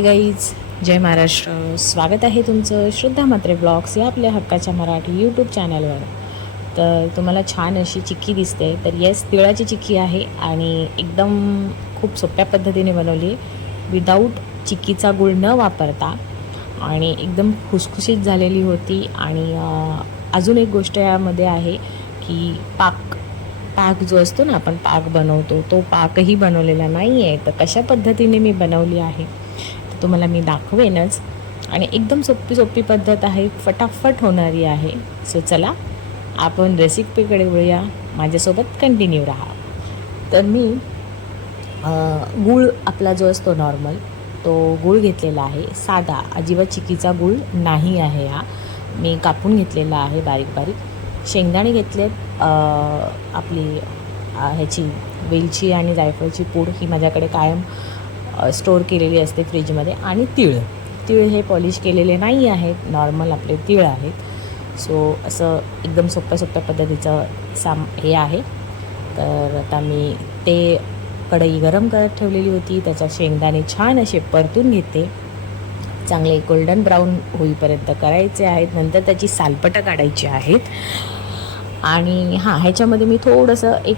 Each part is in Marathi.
हाय गाईज जय महाराष्ट्र. स्वागत आहे तुमचं श्रद्धा मात्रे ब्लॉग्स या आपल्या हक्काच्या मराठी यूट्यूब चॅनलवर तर तुम्हाला छान अशी चिक्की दिसते. तर येस तिळाची चिक्की आहे आणि एकदम खूप सोप्या पद्धतीने बनवली. विदाऊट चिक्कीचा गुळ न वापरता आणि एकदम खुसखुशीत झालेली होती. आणि अजून एक गोष्ट यामध्ये आहे की पाक पाक जो असतो ना आपण पाक बनवतो तो पाकही बनवलेला नाही आहे तर कशा पद्धतीने मी बनवली आहे? तुम्हाला मी दाखवेनच. आणि एकदम सोपी सोपी पद्धत आहे फटाफट होणारी आहे. सो चला आपण रेसिपीकडे वळूया. माझ्यासोबत कंटिन्यू राहा. तर मी गूळ आपला जो असतो नॉर्मल तो गूळ घेतलेला आहे. साधा अजिबात चिकीचा गूळ नाही आहे हा. मी कापून घेतलेला आहे बारीक बारीक. शेंगदाणे घेतलेत आपली ह्याची वेलची आणि जायफळची पूड ही माझ्याकडे कायम स्टोअर केलेली असते फ्रीजमध्ये आणि तीळ. तीळ हे पॉलिश केलेले नाही आहेत नॉर्मल आपले तीळ आहेत. सो असं एकदम सोप्या सोप्या पद्धतीचं साम हे आहे. तर आता मी ते कढई गरम करत ठेवलेली होती. त्याच्या शेंगदाणे छान असे परतून घेते. चांगले गोल्डन ब्राऊन होईपर्यंत करायचे आहेत. नंतर त्याची सालपटं काढायची आहेत. आणि हां ह्याच्यामध्ये मी थोडंसं एक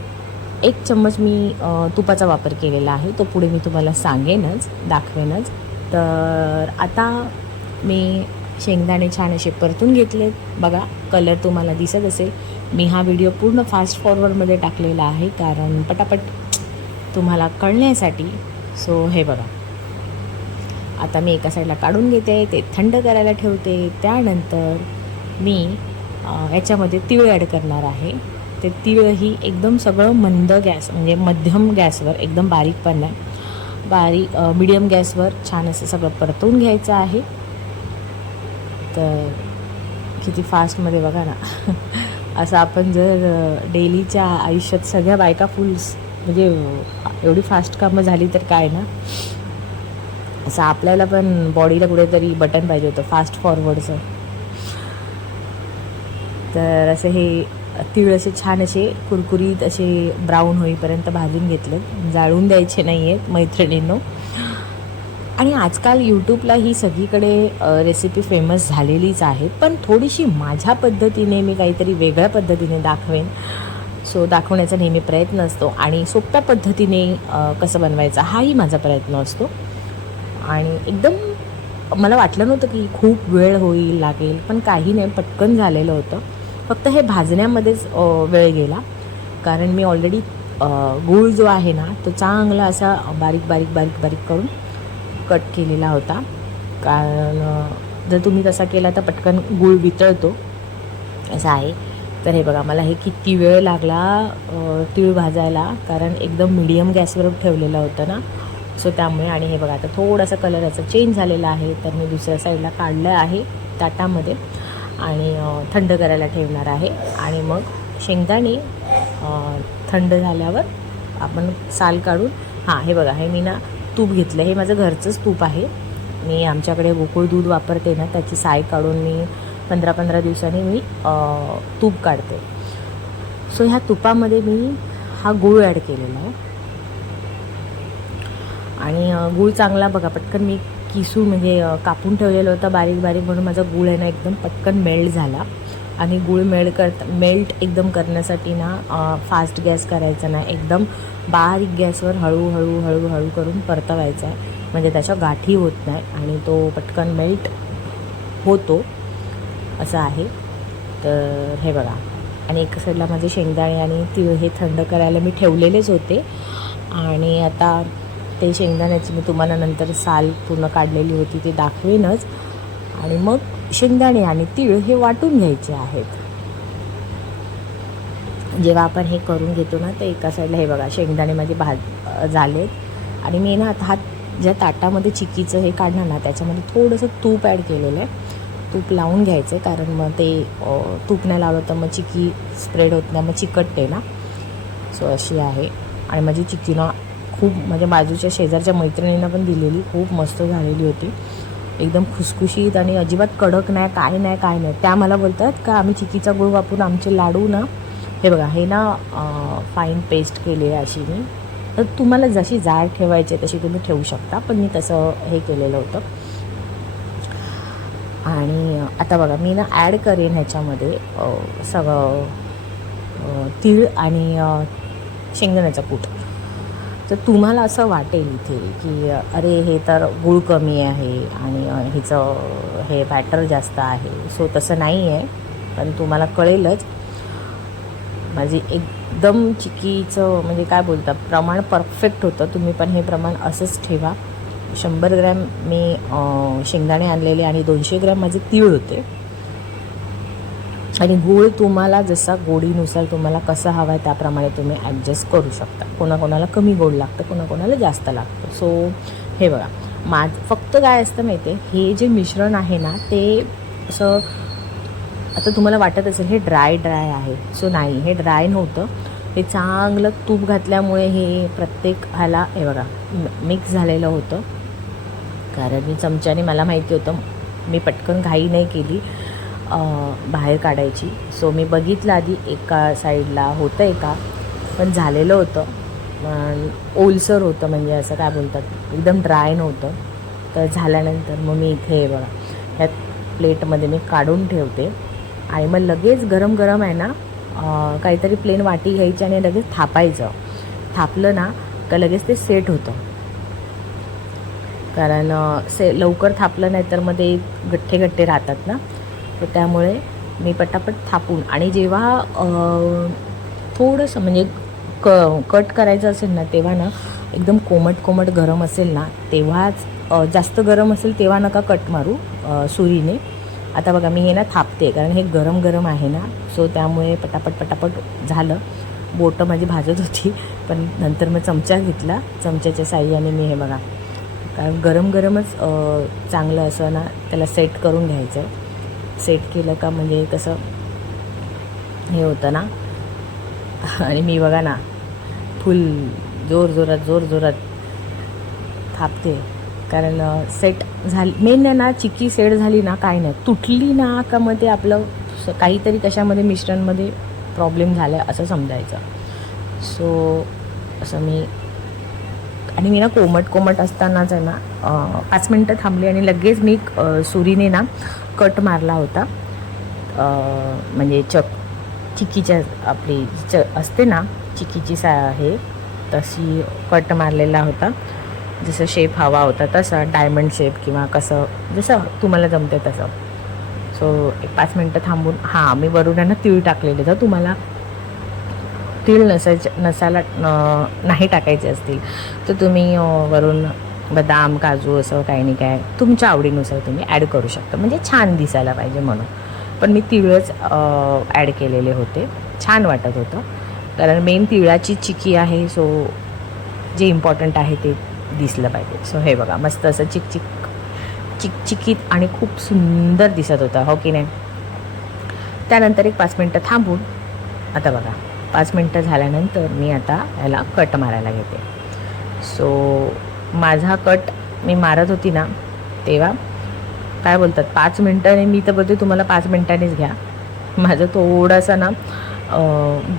एक चम्मच मी तुपाचा वापर केलेला आहे. तो पुढे मी तुम्हाला सांगेनच दाखवेनच. तर आता मी शेंगदाणे छान असे परतून घेतलेत बघा कलर तुम्हाला दिसत असेल. मी हा व्हिडिओ पूर्ण फास्ट फॉरवर्डमध्ये टाकलेला आहे कारण पटापट तुम्हाला कळण्यासाठी. सो हे बघा. आता मी एका साईडला काढून घेते ते थंड करायला ठेवते. त्यानंतर मी याच्यामध्ये तीळ ॲड करणार आहे. ते तीळही एकदम सगळं मंद गॅस म्हणजे मध्यम गॅसवर एकदम बारीक पण नाही. बारीक मिडियम गॅसवर छान असं सगळं परतवून घ्यायचं आहे. तर किती फास्टमध्ये बघा ना. असं आपण जर डेलीच्या आयुष्यात सगळ्या बायका फुल्स म्हणजे एवढी फास्ट कामं झाली तर काय ना? असं आपल्याला पण बॉडीला कुठेतरी बटन पाहिजे होतं फास्ट फॉरवर्डचं तर असं हे तीळ असे छान असे कुरकुरीत असे ब्राऊन होईपर्यंत भाजून घेतलेत जाळून द्यायचे नाही आहेत मैत्रिणींनो. आणि आजकाल यूट्यूबला ही सगळीकडे रेसिपी फेमस झालेलीच आहे पण थोडीशी माझ्या पद्धतीने मी काहीतरी वेगळ्या पद्धतीने दाखवेन. सो दाखवण्याचा नेहमी प्रयत्न असतो. आणि सोप्या पद्धतीने कसं बनवायचं हाही माझा प्रयत्न असतो. आणि एकदम मला वाटलं नव्हतं की खूप वेळ होईल लागेल. पण काही नाही पटकन झालेलं होतं. फक्त हे भाजण्यामध्येच वेळ गेला. कारण मी ऑलरेडी गूळ जो आहे ना तो चांगला असा बारीक बारीक बारीक बारीक करून कट केलेला होता. कारण जर तुम्ही तसा केला तर पटकन गूळ वितळतो. असं आहे. तर हे बघा मला हे किती वेळ लागला तीळ भाजायला. कारण एकदम मिडियम गॅसवर ठेवलेलं होतं ना. सो त्यामुळे आणि हे बघा आता थोडासा कलर याचा चेंज झालेला आहे. तर मी दुसऱ्या साईडला काढलं आहे ताटामध्ये. आणि थंड करायला ठेवणार आहे. आणि मग शेंगदाणे थंड झाल्यावर आपण साल काढून हां हे बघा हे मी ना तूप घेतलं. हे माझं घरचंच तूप आहे. मी आमच्याकडे गोकुळ दूध वापरते ना त्याची साय काढून मी पंधरा पंधरा दिवसांनी मी तूप काढते. सो ह्या तुपामध्ये मी हा गूळ ॲड केलेला आहे. आणि गूळ चांगला बघा पटकन मी किसू म्हणजे कापून ठेवलेलं होतं बारीक बारीक म्हणून माझा गूळ आहे ना एकदम पटकन मेल्ट झाला. आणि गूळ मेल्ट करता मेल्ट एकदम करण्यासाठी ना फास्ट गॅस करायचा नाही एकदम बारीक गॅसवर हळूहळू हळूहळू करून परतवायचा आहे. म्हणजे त्याच्या गाठी होत नाही आणि तो पटकन मेल्ट होतो असं आहे. तर हे बघा. आणि एका साईडला माझे शेंगदाणे आणि तिळ हे थंड करायला मी ठेवलेलेच होते. आणि आता ते शेंगदाण्याची मी तुम्हाला नंतर साल पूर्ण काढलेली होती ते दाखवेनच. आणि मग शेंगदाणे आणि तीळ हे वाटून घ्यायचे आहेत. जेव्हा आपण हे करून घेतो ना तर एका साईडला हे बघा शेंगदाणे माझे भाज झाले झालेत. आणि मी ना आता हात ज्या ताटामध्ये चिकीचं हे काढणार ना त्याच्यामध्ये थोडंसं तूप ॲड केलेलं आहे. तूप लावून घ्यायचं आहे कारण मग ते तूप नाही लावलं तर मग चिकी स्प्रेड होत नाही मग चिकटते ना. सो अशी आहे. आणि माझी चिकी ना खूप म्हणजे बाजूच्या शेजारच्या मैत्रिणींना पण दिलेली खूप मस्त झालेली होती. एकदम खुसखुशीत आणि अजिबात कडक नाही काय नाही काय नाही. त्या मला बोलतात का आम्ही चिकीचा गुळ वापरून आमचे लाडू ना हे बघा हे ना फाईन पेस्ट केले आहे अशी मी. तर तुम्हाला जशी जाड ठेवायची आहे तशी तुम्ही ठेवू शकता. पण मी तसं हे केलेलं होतं. आणि आता बघा मी ना ॲड करेन ह्याच्यामध्ये सगळं तीळ आणि शेंगदाण्याचा कूट. तर तुम्हाला असं वाटेल इथे की अरे हे तर गूळ कमी आहे आणि हिचं हे बॅटर जास्त आहे. सो तसं नाही आहे पण तुम्हाला कळेलच. माझी एकदम चिकीचं म्हणजे काय बोलता प्रमाण परफेक्ट होतं. तुम्ही पण हे प्रमाण असंच ठेवा. शंभर ग्रॅम मी शेंगदाणे आणलेले आणि दोनशे ग्रॅम माझे तीळ होते. आणि गूळ तुम्हाला जसा गोडीनुसार तुम्हाला कसा हवा आहे त्याप्रमाणे तुम्ही ॲडजस्ट करू शकता. कोणाकोणाला कमी गोड लागतं कोणाकोणाला जास्त लागतं. सो हे बघा. माझ फक्त काय असतं माहिती आहे हे जे मिश्रण आहे ना ते असं आता तुम्हाला वाटत असेल हे ड्राय ड्राय आहे. सो नाही हे ड्राय नव्हतं. हे चांगलं तूप घातल्यामुळे हे प्रत्येक ह्याला हे बघा मिक्स झालेलं होतं. कारण मी चमच्याने मला माहिती होतं मी पटकन घाई नाही केली. बाहेर काढायची. सो मी बघितलं आधी एका साईडला होतं आहे का पण झालेलं होतं. पण ओलसर होतं म्हणजे असं काय बोलतात एकदम ड्राय नव्हतं. तर झाल्यानंतर मग मी इथे हे बघा ह्या प्लेटमध्ये मी काढून ठेवते. आणि मग लगेच गरम गरम आहे ना काहीतरी प्लेन वाटी घ्यायची आणि लगेच थापायचं. थापलं ना का लगेच ते सेट होतं. कारण से लवकर थापलं नाही तर मग ते गठ्ठे गठ्ठे राहतात ना. तर त्यामुळे मी पटापट थापून आणि जेव्हा थोडंसं म्हणजे क कट करायचं असेल ना तेव्हा ना एकदम कोमट कोमट गरम असेल ना तेव्हाच जास्त गरम असेल तेव्हा नका कट मारू सुरीने. आता बघा मी हे ना थापते कारण हे गरम गरम आहे ना सो त्यामुळे पटापट पटापट झालं. बोटं माझी भाजत होती पण नंतर मग चमचा घेतला चमच्याच्या साह्याने मी हे बघा कारण गरम गरमच चांगलं असं ना त्याला सेट करून घ्यायचं आहे सेट केलं का म्हणजे कसं हे होतं ना. आणि मी बघा ना फुल जोर जोरात जोर जोरात थापते. कारण सेट झाली मेन ना चिक्की सेट झाली ना काय नाही. तुटली ना का मग ते आपलं काहीतरी कशामध्ये मिश्रणमध्ये प्रॉब्लेम झाला आहे असं समजायचं. सो असं मी आणि मी ना कोमट कोमट असतानाच आहे ना पाच मिनटं थांबली आणि लगेच मी सुरीने ना कट मारला होता. म्हणजे चक चिक्कीच्या आपली च असते ना चिकीची सा हे तशी कट मारलेला होता. जसं शेप हवा होता तसा डायमंड शेप किंवा कसं जसं तुम्हाला जमते तसं. सो एक पाच मिनटं थांबून हां मी वरून आहे तीळ टाकलेले तर तुम्हाला तीळ नसायचे नसायला नाही टाकायचे असतील. तर तुम्ही वरून बदाम काजू असं काही नाही काय. तुमच्या आवडीनुसार तुम्ही ॲड करू शकता. म्हणजे छान दिसायला पाहिजे म्हणून. पण मी तिळच ॲड केलेले होते. छान वाटत होतं. कारण मेन तिळाची चिकी आहे सो जे इम्पॉर्टंट आहे ते दिसलं पाहिजे. सो हे बघा मस्त असं चिकचिक चिकचिकीत आणि खूप सुंदर दिसत होतं हो की नाही? त्यानंतर एक पाच मिनटं थांबून आता बघा पाच मिनटं झाल्यानंतर मी आता याला कट मारायला घेते. सो माझा कट मी मारत होती ना तेव्हा. काय बोलतात? पाच मिनटाने मी तर बोलते तुम्हाला पाच मिनटांनीच घ्या. माझं थोडासा ना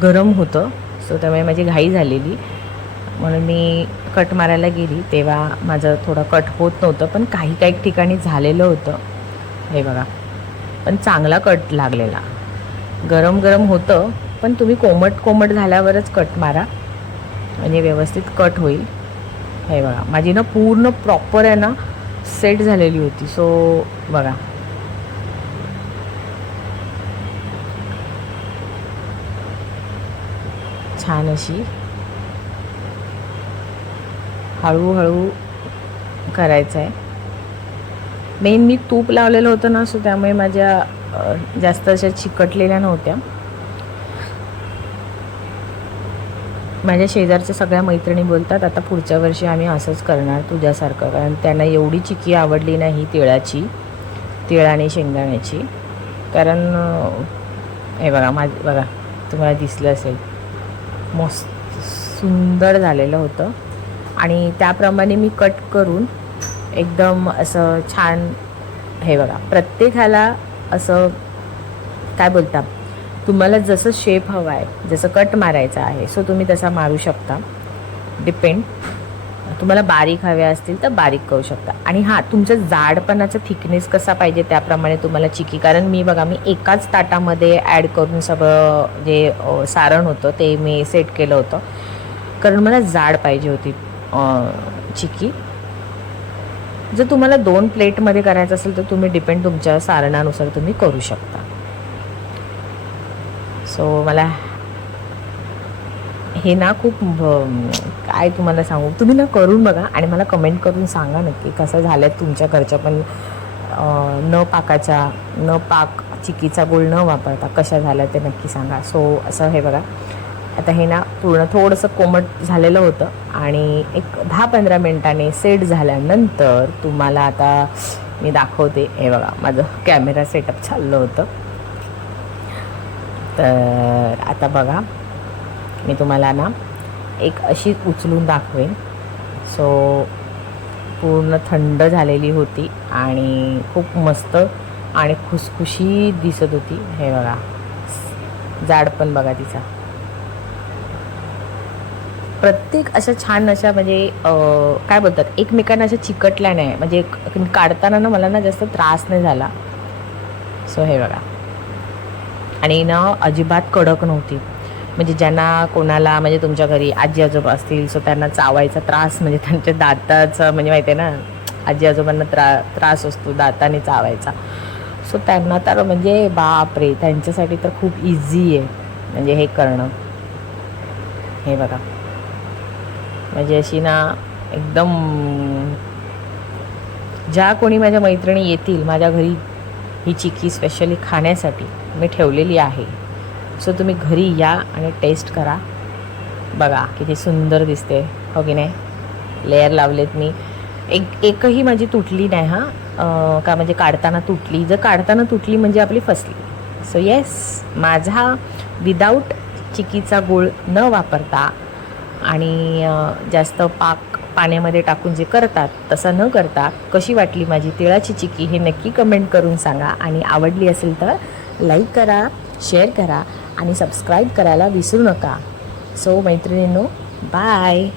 गरम होतं सो त्यामुळे माझी घाई झालेली. म्हणून मी कट मारायला गेली तेव्हा माझं थोडं कट होत नव्हतं पण काही काही ठिकाणी झालेलं होतं. हे बघा. पण चांगला कट लागलेला. गरम गरम होतं पण तुम्ही कोमट कोमट झाल्यावरच कट मारा. म्हणजे व्यवस्थित कट होईल. हे बघा. माझी ना पूर्ण प्रॉपर आहे ना सेट झालेली होती. सो बघा. छान अशी हळूहळू करायचं आहे मेन मी तूप लावलेलं होतं ना सो त्यामुळे माझ्या जास्त अशा चिकटलेल्या नव्हत्या. माझ्या शेजारच्या सगळ्या मैत्रिणी बोलतात आता पुढच्या वर्षी आम्ही असंच करणार तुझ्यासारखं. कारण त्यांना एवढी चिकी आवडली नाही तिळाची तिळ आणि शेंगदाण्याची. कारण हे बघा माझ बघा तुम्हाला दिसलं असेल. मस्त सुंदर झालेलं होतं. आणि त्याप्रमाणे मी कट करून एकदम असं छान हे बघा प्रत्येकाला असं काय बोलतात? तुम्हाला जसं शेप हवा आहे जसं कट मारायचा आहे सो तुम्ही तसा मारू शकता. डिपेंड तुम्हाला बारीक हव्या असतील तर बारीक करू शकता. आणि हां तुमचं जाडपणाचं थिकनेस कसा पाहिजे त्याप्रमाणे तुम्हाला चिकी कारण मी बघा मी एकाच ताटामध्ये ॲड करून सगळं जे सारण होतं ते मी सेट केलं होतं. कारण मला जाड पाहिजे होती चिकी. जर तुम्हाला दोन प्लेटमध्ये करायचं असेल तर तुम्ही डिपेंड तुमच्या सारणानुसार तुम्ही करू शकता. सो मला हे ना खूप काय तुम्हाला सांगू? तुम्ही ना करून बघा आणि मला कमेंट करून सांगा नक्की कसं झालं आहे तुमच्या घरच्या पण न पाकाच्या न पाक चिकीचा गुळ न वापरता कशा झाल्या ते नक्की सांगा. सो असं हे बघा. आता हे ना पूर्ण थोडंसं कोमट झालेलं होतं आणि एक दहा पंधरा मिनटाने सेट झाल्यानंतर तुम्हाला आता मी दाखवते. हे बघा माझं कॅमेरा सेटअप चाललं होतं. तर आता बघा मी तुम्हाला ना एक अशी उचलून दाखवेन. सो पूर्ण थंड झालेली होती आणि खूप मस्त आणि खुसखुशी दिसत होती. हे बघा जाड पण बघा तिचा. प्रत्येक अशा छान अशा म्हणजे काय बोलतात एकमेकांना अशा चिकटल्या नाही. म्हणजे काढताना ना मला ना जास्त त्रास नाही झाला. सो हे बघा. आणि ना अजिबात कडक नव्हती. म्हणजे ज्यांना कोणाला म्हणजे तुमच्या घरी आजी आजोबा असतील सो त्यांना चावायचा त्रास म्हणजे त्यांच्या दाताचं म्हणजे माहिती आहे ना आजी आजोबांना त्रा त्रास असतो दाताने चावायचा. सो त्यांना तर म्हणजे बापरे त्यांच्यासाठी तर खूप इझी आहे म्हणजे हे करणं. हे बघा. म्हणजे अशी ना एकदम ज्या कोणी माझ्या मैत्रिणी येतील माझ्या घरी ही चिकी स्पेशली खाण्यासाठी मी ठेवलेली आहे. सो तुम्ही घरी या आणि टेस्ट करा. बघा किती सुंदर दिसते. हो की नाही? लेअर लावलेत मी. एक एकही माझी तुटली नाही हां. का म्हणजे काढताना तुटली. जर काढताना तुटली म्हणजे आपली फसली. सो येस माझा विदाऊट चिकीचा गूळ न वापरता आणि जास्त पाक पाण्यामध्ये टाकून जे करतात तसं न करता कशी वाटली माझी तिळाची चिकी हे नक्की कमेंट करून सांगा. आणि आवडली असेल तर लाईक करा शेअर करा आणि सबस्क्राईब करायला विसरू नका. सो मैत्रिणींनो बाय.